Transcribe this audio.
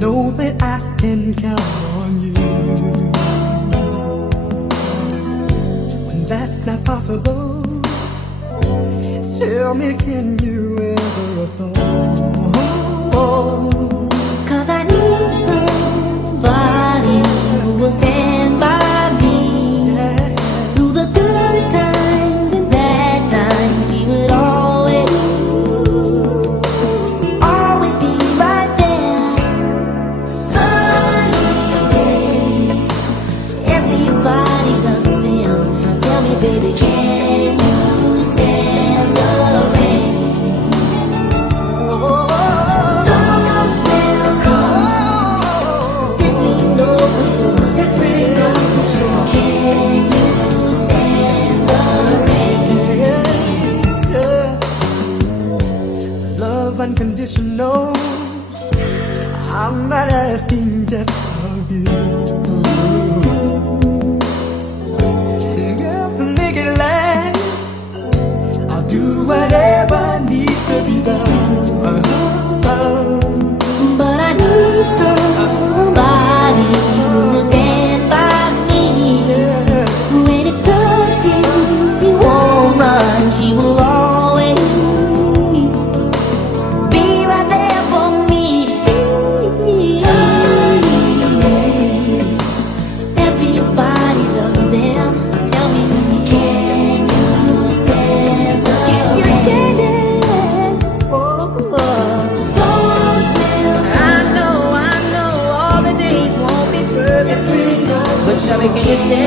know that I can count on you. When that's not possible, tell me, can you ever restore? 'Cause I need somebody who will stand by me through the good times and bad times. She would always be right there. Sunny days, everybody loves them. Tell me, baby, can you stand the rain? Storms will come, this we know for sure. This we know for sure. Can you stand the rain? Love unconditional, I'm not asking just of you. Girl, to make it last, I'll do whatever needs to be done. But I need somebody who will stand by me. When it's touchy, you won't run. She will always be right there for me. Sunny days, everybody loves them. Tell me, can you stand the rain? Storms will I know all the days won't be perfect, but shall we, can you stand